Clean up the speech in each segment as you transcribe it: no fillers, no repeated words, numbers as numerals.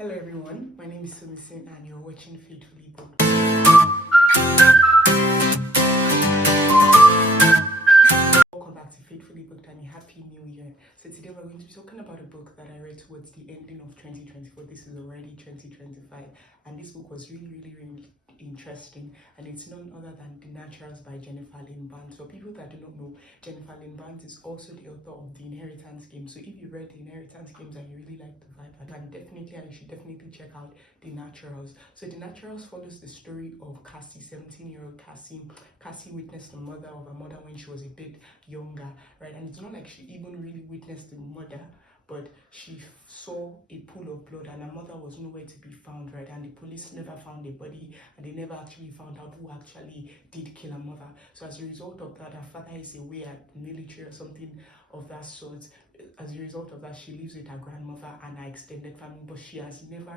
Hello everyone, my name is Sumison and you're watching Faithfully Booked. Welcome back to Faithfully Booked and a happy new year. So today we're going to be talking about a book that I read towards the ending of 2024. This is already 2025 and this book was really interesting, and it's none other than Thenaturals by Jennifer Lynn Barnes. For people that do not know, Jennifer Lynn Barnes is also the author of The Inheritance Games. So if you read The Inheritance Games and you really like the vibe, you should definitely check out Thenaturals. So Thenaturals follows the story of Cassie, 17-year-old Cassie. Cassie witnessed the mother of her mother when she was a bit younger, right? And it's not like she even really witnessed the mother, but she saw a pool of blood and her mother was nowhere to be found, right? And the police never found a body and they never actually found out who actually did kill her mother. So as a result of that, her father is away at the military or something of that sort. As a result of that, she lives with her grandmother and her extended family, but she has never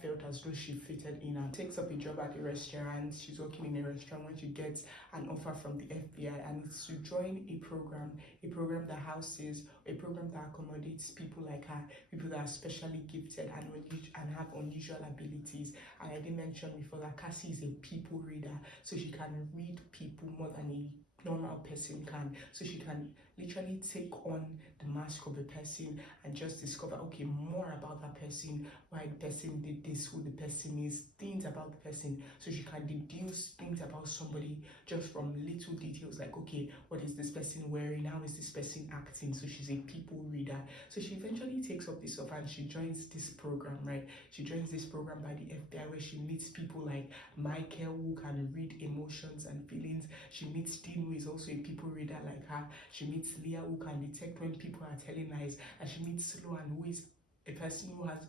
felt as though she fitted in and takes up a job at a restaurant. She's working in a restaurant when she gets an offer from the FBI, and it's to join a program that houses, a program that accommodates people like her, people that are specially gifted and have unusual abilities. And I did mention before that Cassie is a people reader, so she can read people more than a normal person can. So she can literally take on the mask of a person and just discover, okay, more about that person, why the person did this, who the person is, things about the person. So she can deduce things about somebody just from little details like, okay, what is this person wearing, how is this person acting? So she's a people reader. So she eventually takes up this offer and she joins this program, right? She joins this program by the FBI where she meets people like Michael, who can read emotions and feelings. She meets Dean, who is also a people reader like her. She meets Leah, who can detect when people are telling lies, and she meets Sloan, who is a person who has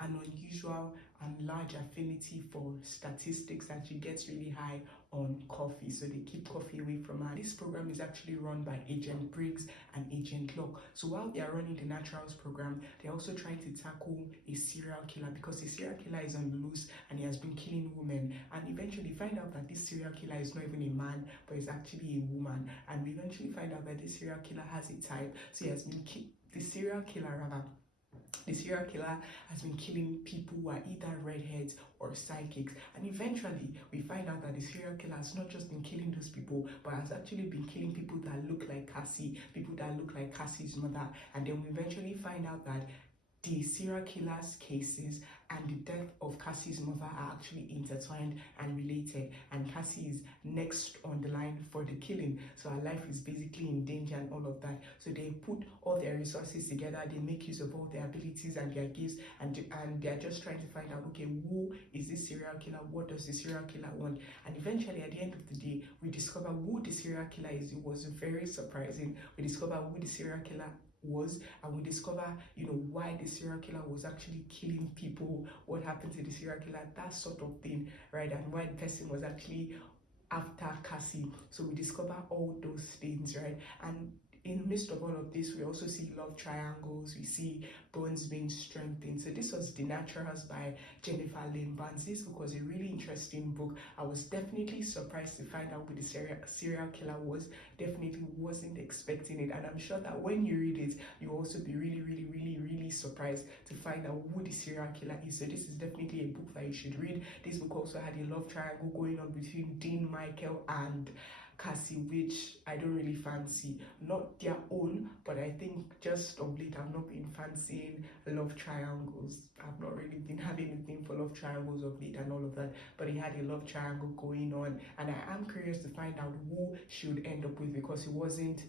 an unusual and large affinity for statistics, and she gets really high on coffee, so they keep coffee away from her. This program is actually run by Agent Briggs and Agent Locke. So while they are running the Naturals program, they're also trying to tackle a serial killer, because a serial killer is on the loose and he has been killing women, and eventually find out that this serial killer is not even a man but is actually a woman, and we eventually find out that this serial killer has a type. So he has been the serial killer has been killing people who are either redheads or psychics, and eventually we find out that the serial killer has not just been killing those people but has actually been killing people that look like Cassie, people that look like Cassie's mother. And then we eventually find out that the serial killer's cases and the death of Cassie's mother are actually intertwined and related, and Cassie is next on the line for the killing, so her life is basically in danger and all of that. So they put all their resources together, they make use of all their abilities and their gifts, and they're just trying to find out, okay, who is this serial killer, what does the serial killer want? And eventually at the end of the day we discover who the serial killer is. It was very surprising. We discover who the serial killer was, and we discover, why the serial killer was actually killing people, what happened to the serial killer, that sort of thing, right? And why the person was actually after Cassie. So we discover all those things, right? And in the midst of all of this, we also see love triangles, we see bonds being strengthened. So this was Thenaturals by Jennifer Lynn Barnes. This book was a really interesting book. I was definitely surprised to find out who the serial killer was. Definitely wasn't expecting it, and I'm sure that when you read it, you'll also be really surprised to find out who the serial killer is. So this is definitely a book that you should read. This book also had a love triangle going on between Dean, Michael, and Cassie, which I don't really fancy. Not their own, but I think just of late I've not been fancying love triangles. I've not really been having anything for love triangles of late and all of that, but he had a love triangle going on, and I am curious to find out who she would end up with, because it wasn't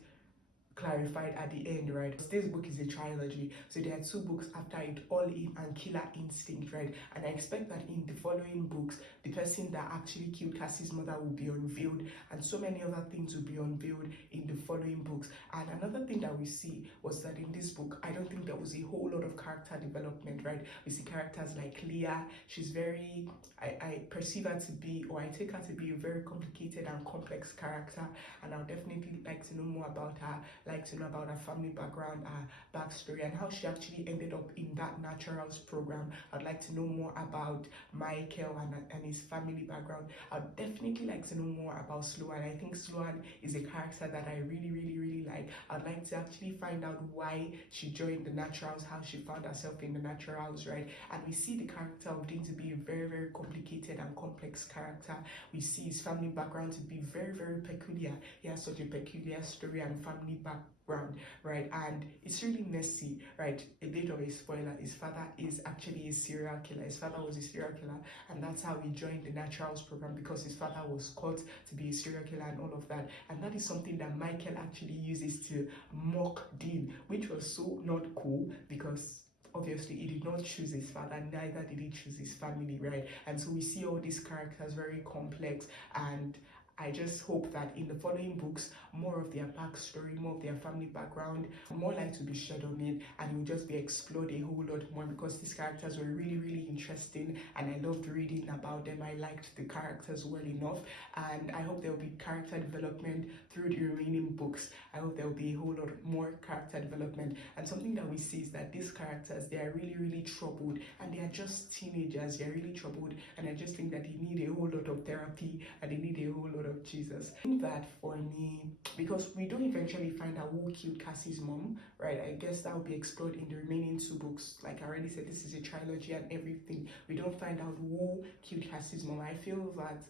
clarified at the end, right? This book is a trilogy, so there are 2 books after it, All In and Killer Instinct, right? And I expect that in the following books, the person that actually killed Cassie's mother will be unveiled, and so many other things will be unveiled in the following books. And another thing that we see was that in this book, I don't think there was a whole lot of character development, right? We see characters like Leah. She's very, I perceive her to be, or I take her to be a very complicated and complex character, and I'll definitely like to know more about her. like to know about her family background, her backstory, and how she actually ended up in that Naturals program. I'd like to know more about Michael and his family background. I'd definitely like to know more about Sloan. I think Sloan is a character that I really like. I'd like to actually find out why she joined the Naturals, how she found herself in the Naturals, right? And we see the character of Dean to be a very complicated and complex character. We see his family background to be very peculiar. He has such a peculiar story and family background, right? And it's really messy, right? A bit of a spoiler, his father is actually a serial killer. His father was a serial killer, and that's how he joined the Naturals program, because his father was caught to be a serial killer and all of that. And that is something that Michael actually uses to mock Dean, which was so not cool, because obviously he did not choose his father, neither did he choose his family, right? And so we see all these characters very complex, and I just hope that in the following books, more of their backstory, more of their family background, more light to be shed on it, and it will just be explored a whole lot more, because these characters were really interesting, and I loved reading about them. I liked the characters well enough, and I hope there will be character development through the remaining books. I hope there will be a whole lot more character development. And something that we see is that these characters, they are really troubled, and they are just teenagers. They are really troubled, and I just think that they need a whole lot of therapy, and they need a whole lot of Jesus. I think that for me, because we don't eventually find out who killed Cassie's mom, right? I guess that will be explored in the remaining 2 books. Like I already said, this is a trilogy and everything. We don't find out who killed Cassie's mom. I feel that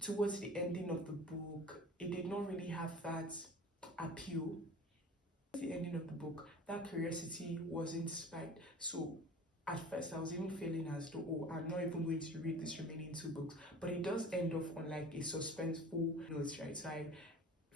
towards the ending of the book, it did not really have that appeal. At the ending of the book, that curiosity wasn't spiked. So at first I was even feeling as though, oh, I'm not even going to read this remaining 2 books, but it does end off on like a suspenseful note, right? So I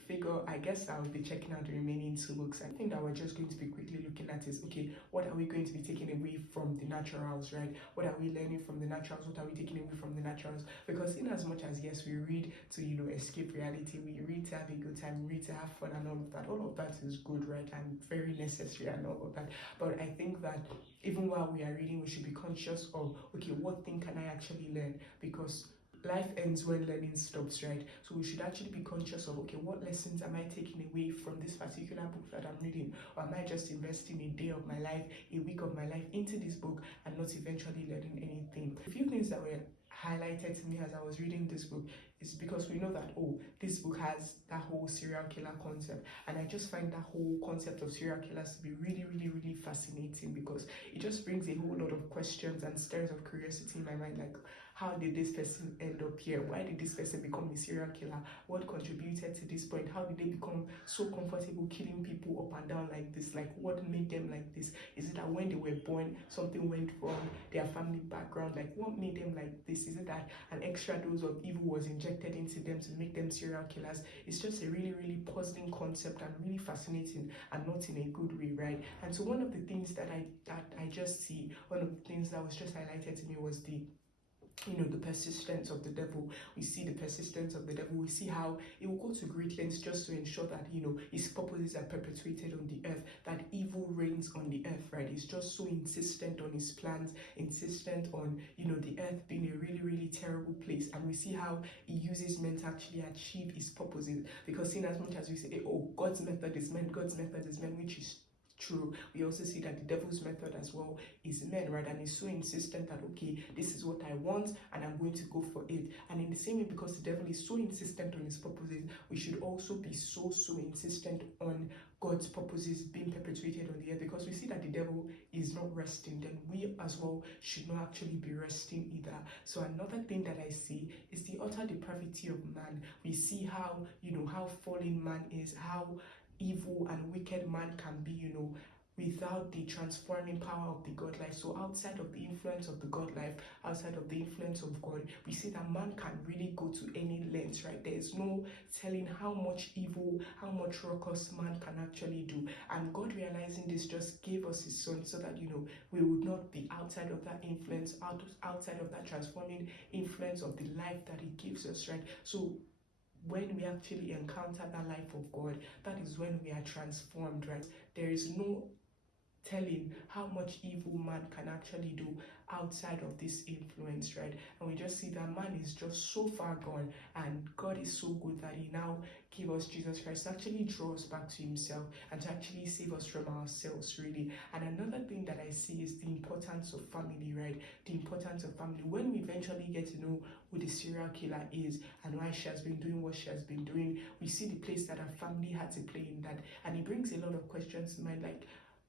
figure, I guess I'll be checking out the remaining 2 books. I think that we're just going to be quickly looking at is, okay, what are we going to be taking away from the Naturals, right? What are we learning from the Naturals? What are we taking away from the Naturals? Because in as much as, yes, we read to, escape reality, we read to have a good time, we read to have fun and all of that is good, right? And very necessary and all of that. But I think that even while we are reading, we should be conscious of, okay, what thing can I actually learn? Because life ends when learning stops, right? So we should actually be conscious of, okay, what lessons am I taking away from this particular book that I'm reading? Or am I just investing a day of my life, a week of my life into this book and not eventually learning anything? A few things that were highlighted to me as I was reading this book is because we know that, oh, this book has that whole serial killer concept, and I just find that whole concept of serial killers to be really fascinating, because it just brings a whole lot of questions and stirs of curiosity in my mind, like, how did this person end up here? Why did this person become a serial killer? What contributed to this point? How did they become so comfortable killing people up and down like this? Like, what made them like this? Is it that when they were born, something went wrong, their family background? Like, what made them like this? Is it that an extra dose of evil was injected into them to make them serial killers? It's just a really puzzling concept and really fascinating, and not in a good way, right? And so one of the things that I just see, one of the things that was just highlighted to me was the persistence of the devil. We see the persistence of the devil. We see how it will go to great lengths just to ensure that, his purposes are perpetuated on the earth, that evil reigns on the earth, right? He's just so insistent on his plans, insistent on, the earth being a really terrible place. And we see how he uses men to actually achieve his purposes. Because in as much as we say, oh, God's method is men, which is true, we also see that the devil's method as well is men, right? And he's so insistent that, okay, this is what I want and I'm going to go for it. And in the same way, because the devil is so insistent on his purposes, we should also be so insistent on God's purposes being perpetuated on the earth, because we see that the devil is not resting, then we as well should not actually be resting either. So another thing that I see is the utter depravity of man. We see how, how fallen man is, how evil and wicked man can be, without the transforming power of the God life. So outside of the influence of the God life, outside of the influence of God, we see that man can really go to any lengths, right? There is no telling how much evil, how much ruckus man can actually do. And God, realizing this, just gave us his son so that, we would not be outside of that influence, outside of that transforming influence of the life that he gives us, right? So when we actually encounter that life of God, that is when we are transformed, right? There is no telling how much evil man can actually do outside of this influence, right? And we just see that man is just so far gone, and God is so good that he now gave us Jesus Christ to actually draw us back to himself and to actually save us from ourselves, really. And another thing that I see is the importance of family, right? The importance of family. When we eventually get to know who the serial killer is and why she has been doing what she has been doing, we see the place that her family had to play in that. And it brings a lot of questions to mind, like,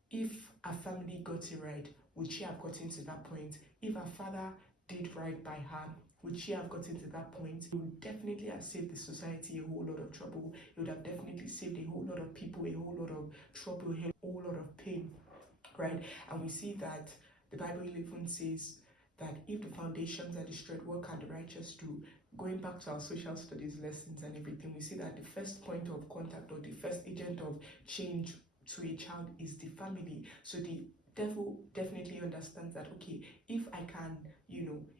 if a family got it right, would she have gotten to that point? If her father did right by her, would she have gotten to that point? It would definitely have saved the society a whole lot of trouble. It would have definitely saved a whole lot of people a whole lot of trouble, a whole lot of pain, right? And we see that the Bible even says that if the foundations are destroyed, what can the righteous do? Going back to our social studies lessons and everything, we see that the first point of contact or the first agent of change to a child is the family. So the devil definitely understands that, okay, if I can,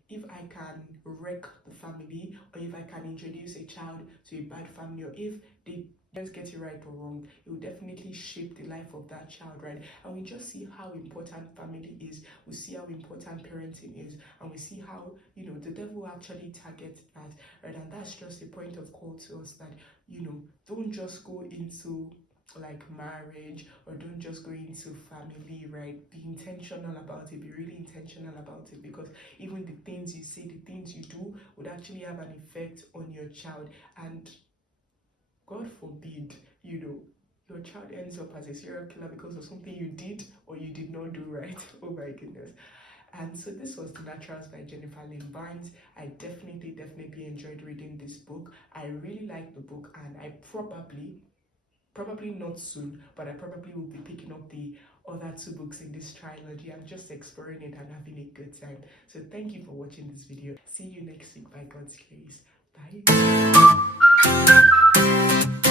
if I can wreck the family, or if I can introduce a child to a bad family, or if they just get it right or wrong, it will definitely shape the life of that child, right? And we just see how important family is. We see how important parenting is, and we see how, the devil actually targets that, right? And that's just a point of call to us that, don't just go into like marriage, or don't just go into family, right? Be intentional about it. Be really intentional about it, because even the things you say, the things you do would actually have an effect on your child. And God forbid, your child ends up as a serial killer because of something you did or you did not do, right? Oh my goodness. And so this was Thenaturals by Jennifer Lynn Barnes. I definitely enjoyed reading this book. I really liked the book, and I probably not soon, but I probably will be picking up the other 2 books in this trilogy. I'm just exploring it and having a good time. So thank you for watching this video. See you next week by God's grace. Bye.